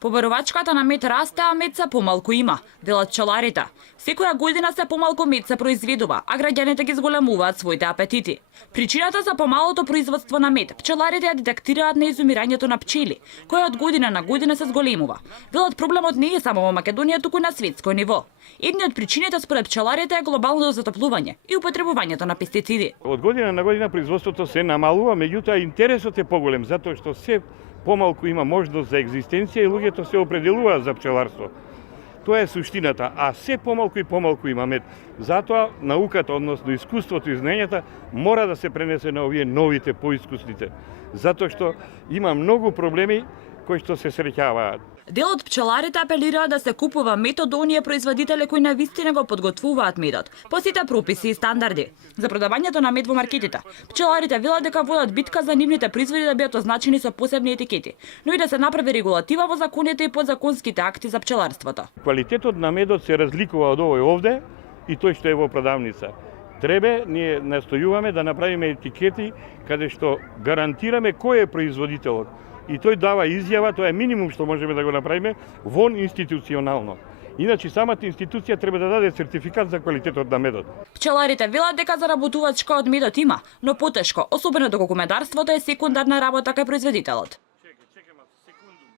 Побарувачката на мед расте, а мед се помалку има, велат пчеларите. Секоја година се помалку мед се произведува, а граѓаните ги зголемуваат своите апетити. Причината за помалото производство на мед, пчеларите ја детектираат на изумирањето на пчели, која од година на година се зголемува. Велат проблемот не е само во Македонија, туку и на светско ниво. Една од причините според пчеларите е глобалното затоплување и употребувањето на пестициди. Од година на година производството се намалува, меѓутоа интересот е поголем затоа што се помалку има можност за екзистенција и луѓето се определуваат за пчеларство. Тоа е суштината, а се помалку и помалку има мед. Затоа науката, односно искуството и знањата мора да се пренесе на овие новите поискусните, затоа што има многу проблеми кои што се среќаваат. Дел од пчеларите апелираат да се купува мед од оние производители кои навистина го подготвуваат медот по сите прописи и стандарди. За продавањето на мед во маркетите, пчеларите велат дека водат битка за нивните производи да бидат означени со посебни етикети, но и да се направи регулатива во законите и подзаконските акти за пчеларството. Квалитетот на медот се разликува од овој овде и тој што е во продавница. Ние настојуваме да направиме етикети каде што гарантираме кој е производителот. И тој дава изјава, тоа е минимум што можеме да го направиме вон институционално. Иначе самата институција треба да даде сертификат за квалитетот на медот. Пчеларите велат дека заработувачка од медот има, но потешко, особено доколку медарството е секундарна работа кај производителот.